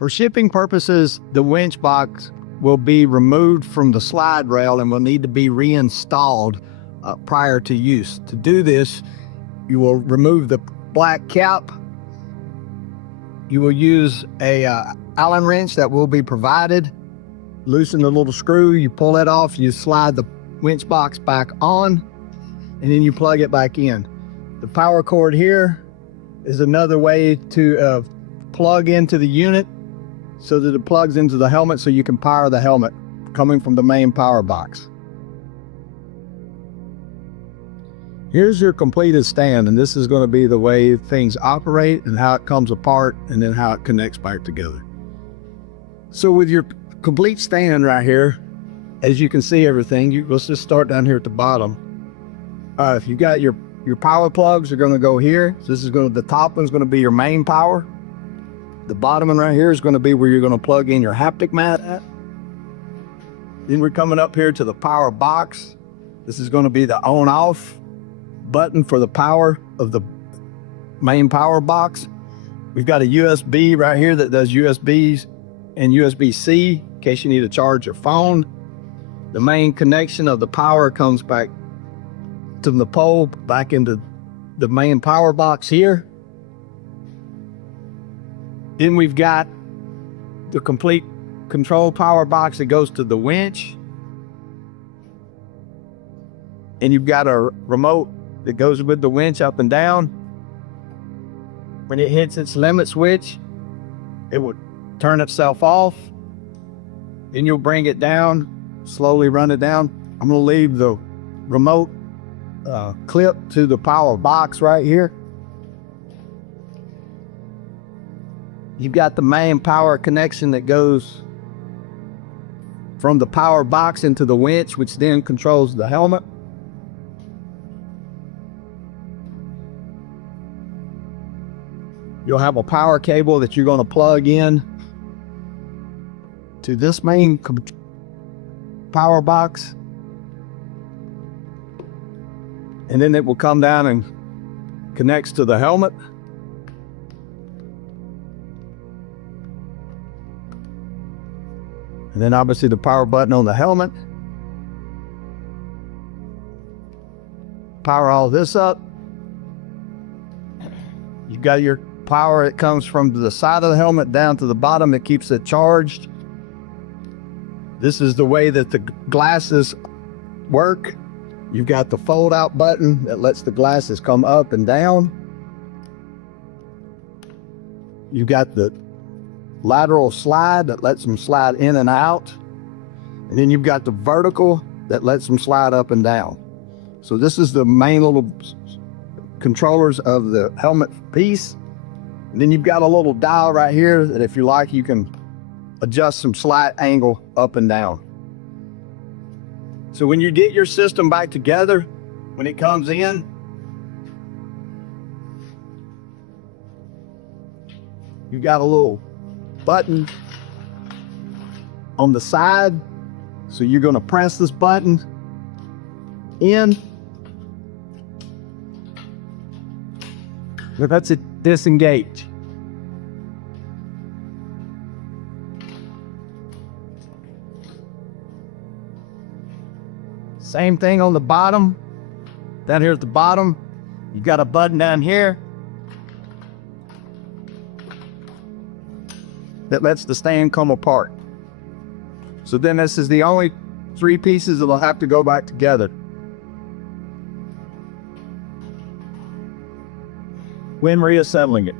For shipping purposes, the winch box will be removed from the slide rail and will need to be reinstalled prior to use. To do this, you will remove the black cap. You will use a Allen wrench that will be provided. Loosen the little screw, you pull it off, you slide the winch box back on, and then you plug it back in. The power cord here is another way to plug into the unit so that it plugs into the helmet so you can power the helmet coming from the main power box. Here's your completed stand, and this is going to be the way things operate and how it comes apart and then how it connects back together. So with your complete stand right here, as you can see everything, let's just start down here at the bottom. If you got your power plugs are going to go here. So this is the top one's going to be your main power. The bottom one right here is going to be where you're going to plug in your haptic mat at. Then we're coming up here to the power box. This is going to be the on-off button for the power of the main power box. We've got a USB right here that does USBs and USB-C in case you need to charge your phone. The main connection of the power comes back to the pole, back into the main power box here. Then we've got the complete control power box that goes to the winch. And you've got a remote that goes with the winch up and down. When it hits its limit switch, it would turn itself off. Then you'll bring it down, slowly run it down. I'm gonna leave the remote clip to the power box right here. You've got the main power connection that goes from the power box into the winch, which then controls the helmet. You'll have a power cable that you're going to plug in to this main power box. And then it will come down and connects to the helmet. And then obviously the power button on the helmet. Power all this up. You've got your power that comes from the side of the helmet down to the bottom that keeps it charged. This is the way that the glasses work. You've got the fold out button that lets the glasses come up and down. You've got the lateral slide that lets them slide in and out. And then you've got the vertical that lets them slide up and down. So this is the main little controllers of the helmet piece. And then you've got a little dial right here that if you like, you can adjust some slight angle up and down. So when you get your system back together, when it comes in, you've got a little button on the side. So you're going to press this button in. That's it, disengage. Same thing on the bottom. Down here at the bottom, you got a button down here that lets the stand come apart. So then this is the only three pieces that'll have to go back together. When reassembling it.